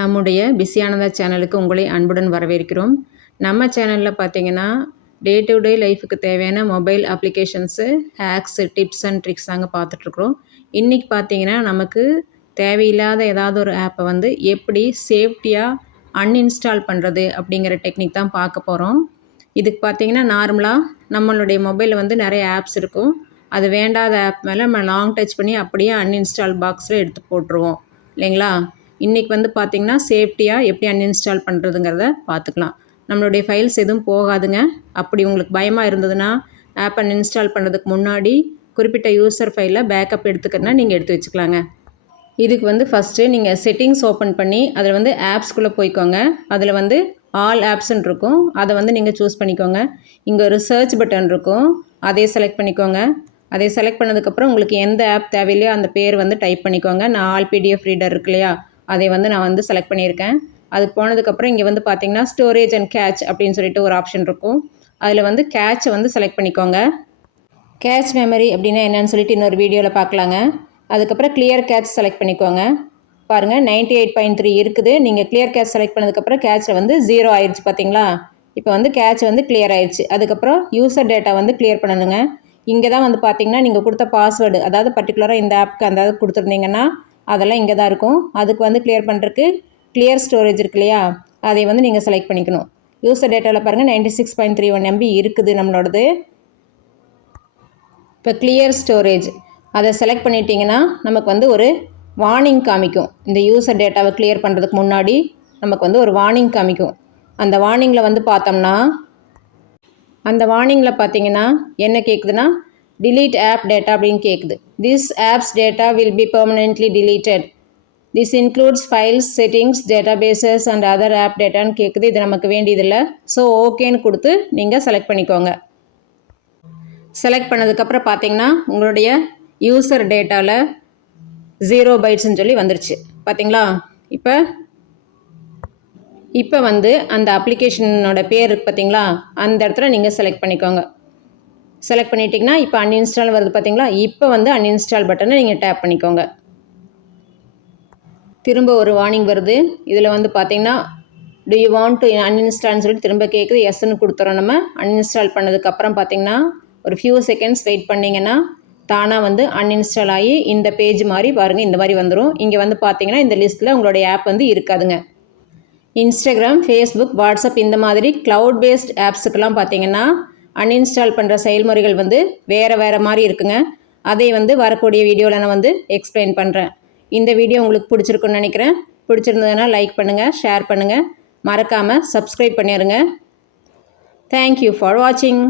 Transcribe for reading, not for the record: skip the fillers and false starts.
நம்முடைய பிஸியானதா சேனலுக்கு உங்களை அன்புடன் வரவேற்கிறோம். நம்ம சேனலில் பார்த்தீங்கன்னா டே டு டே லைஃபுக்கு தேவையான mobile applications, hacks, tips and tricks தாங்க பார்த்துட்ருக்குறோம். இன்றைக்கி பார்த்தீங்கன்னா நமக்கு தேவையில்லாத ஏதாவது ஒரு ஆப்பை வந்து எப்படி சேஃப்டியாக அன்இன்ஸ்டால் பண்ணுறது அப்படிங்கிற டெக்னிக் தான் பார்க்க போகிறோம். இதுக்கு பார்த்தீங்கன்னா நார்மலாக நம்மளுடைய மொபைலில் வந்து நிறைய ஆப்ஸ் இருக்கும். அது வேண்டாத ஆப் மேலே நம்ம லாங் டச் பண்ணி அப்படியே அன்இன்ஸ்டால் பாக்ஸில் எடுத்து போட்டுருவோம் இல்லைங்களா? இன்றைக்கி வந்து பார்த்திங்கன்னா சேஃப்டியாக எப்படி அன்இன்ஸ்டால் பண்ணுறதுங்கிறத பார்த்துக்கலாம். நம்மளுடைய ஃபைல்ஸ் எதுவும் போகாதுங்க. அப்படி உங்களுக்கு பயமாக இருந்ததுன்னா ஆப் அன்இன்ஸ்டால் பண்ணுறதுக்கு முன்னாடி குறிப்பிட்ட யூசர் ஃபைலில் பேக்கப் எடுத்துக்கிறனா நீங்கள் எடுத்து வச்சுக்கலாங்க. இதுக்கு வந்து ஃபஸ்ட்டு நீங்கள் செட்டிங்ஸ் ஓப்பன் பண்ணி அதில் வந்து ஆப்ஸ்குள்ளே போய்க்கோங்க. அதில் வந்து ஆல் ஆப்ஸ்ன்னு இருக்கும். அதை வந்து நீங்கள் சூஸ் பண்ணிக்கோங்க. இங்கே ஒரு சர்ச் பட்டன் இருக்கும், அதை செலக்ட் பண்ணிக்கோங்க. அதை செலக்ட் பண்ணதுக்கப்புறம் உங்களுக்கு எந்த ஆப் தேவையில்லையோ அந்த பேர் வந்து டைப் பண்ணிக்கோங்க. நான் ஆல் பிடிஎஃப் ரீடர் இருக்கு இல்லையா, அதை வந்து நான் வந்து செலக்ட் பண்ணியிருக்கேன். அது போனதுக்கப்புறம் இங்கே வந்து பார்த்திங்கன்னா ஸ்டோரேஜ் அண்ட் கேட்ச் அப்படின்னு சொல்லிட்டு ஒரு ஆப்ஷன் இருக்கும். அதில் வந்து கேட்சை வந்து செலக்ட் பண்ணிக்கோங்க. கேட்ச் மெமரி அப்படின்னா என்னன்னு சொல்லிட்டு இன்னொரு வீடியோவில் பார்க்கலாங்க. அதுக்கப்புறம் கிளியர் கேட்ச் செலக்ட் பண்ணிக்கோங்க. பாருங்கள் 98.3 இருக்குது. நீங்கள் கிளியர் கேட்ச் செலக்ட் பண்ணதுக்கப்புறம் கேட்சில் வந்து 0 ஆயிடுச்சு பார்த்தீங்களா? இப்போ வந்து கேட்ச் வந்து கிளியர் ஆயிடுச்சு. அதுக்கப்புறம் யூசர் டேட்டா வந்து கிளியர் பண்ணணுங்க. இங்கே தான் வந்து பார்த்திங்கன்னா நீங்கள் கொடுத்த பாஸ்வேர்டு, அதாவது பர்டிகுலராக இந்த ஆப்புக்கு அந்த இது கொடுத்துருந்தீங்கன்னா அதெல்லாம் இங்கே தான் இருக்கும். அதுக்கு வந்து கிளியர் பண்ணுறதுக்கு கிளியர் ஸ்டோரேஜ் இருக்கு இல்லையா, அதை வந்து நீங்கள் செலக்ட் பண்ணிக்கணும். யூசர் டேட்டாவில் பாருங்கள் 96.31 MB இருக்குது நம்மளோடது. இப்போ கிளியர் ஸ்டோரேஜ் அதை செலக்ட் பண்ணிட்டீங்கன்னா நமக்கு வந்து ஒரு வார்னிங் காமிக்கும். இந்த யூசர் டேட்டாவை கிளியர் பண்ணுறதுக்கு முன்னாடி நமக்கு வந்து ஒரு வார்னிங் காமிக்கும். அந்த வார்னிங்கில் வந்து பார்த்தோம்னா அந்த வார்னிங்கில் பார்த்தீங்கன்னா என்ன கேட்குதுன்னா delete app data அப்படின்னு கேட்குது. This app's data will be permanently deleted. This includes files, settings, databases and other app dataன்னு கேட்குது. இது நமக்கு வேண்டியதில்லை. ஸோ ஓகேன்னு கொடுத்து நீங்கள் செலக்ட் பண்ணிக்கோங்க. செலக்ட் பண்ணதுக்கப்புறம் பார்த்தீங்கன்னா உங்களுடைய யூசர் டேட்டாவில் 0 பைட்ஸ்ன்னு சொல்லி வந்துருச்சு பார்த்தீங்களா? இப்போ வந்து அந்த அப்ளிகேஷனோட பேர் இருக்குது பார்த்தீங்களா, அந்த இடத்துல நீங்கள் செலக்ட் பண்ணிக்கோங்க. செலக்ட் பண்ணிட்டீங்கன்னா இப்போ அன்இன்ஸ்டால் வருது பார்த்தீங்களா? இப்போ வந்து அன்இன்ஸ்டால் பட்டனை நீங்கள் டேப் பண்ணிக்கோங்க. திரும்ப ஒரு வார்னிங் வருது. இதில் வந்து பார்த்தீங்கன்னா do you want to uninstallன்னு சொல்லிட்டு திரும்ப கேட்குது. எஸ்ன்னு கொடுத்துறோம். நம்ம அன்இன்ஸ்டால் பண்ணதுக்கப்புறம் பார்த்தீங்கன்னா ஒரு ஃபியூ செகண்ட்ஸ் வெயிட் பண்ணிங்கன்னா தானாக வந்து அன்இன்ஸ்டால் ஆகி இந்த பேஜ் மாதிரி பாருங்கள், இந்த மாதிரி வந்துடும். இங்கே வந்து பார்த்தீங்கன்னா இந்த லிஸ்ட்டில் உங்களுடைய ஆப் வந்து இருக்காதுங்க. இன்ஸ்டாகிராம், ஃபேஸ்புக், வாட்ஸ்அப் இந்த மாதிரி க்ளவுட் பேஸ்ட் ஆப்ஸுக்கெல்லாம் பார்த்தீங்கன்னா அன்இன்ஸ்டால் பண்ணுற செயல்முறைகள் வந்து வேறு மாதிரி இருக்குங்க. அதை வந்து வரக்கூடிய வீடியோவில் நான் வந்து எக்ஸ்பிளைன் பண்ணுறேன். இந்த வீடியோ உங்களுக்கு பிடிச்சிருக்குன்னு நினைக்கிறேன். பிடிச்சிருந்ததுன்னா லைக் பண்ணுங்கள், ஷேர் பண்ணுங்கள், மறக்காமல் சப்ஸ்கிரைப் பண்ணிடுங்க. தேங்க்யூ ஃபார் வாட்சிங்.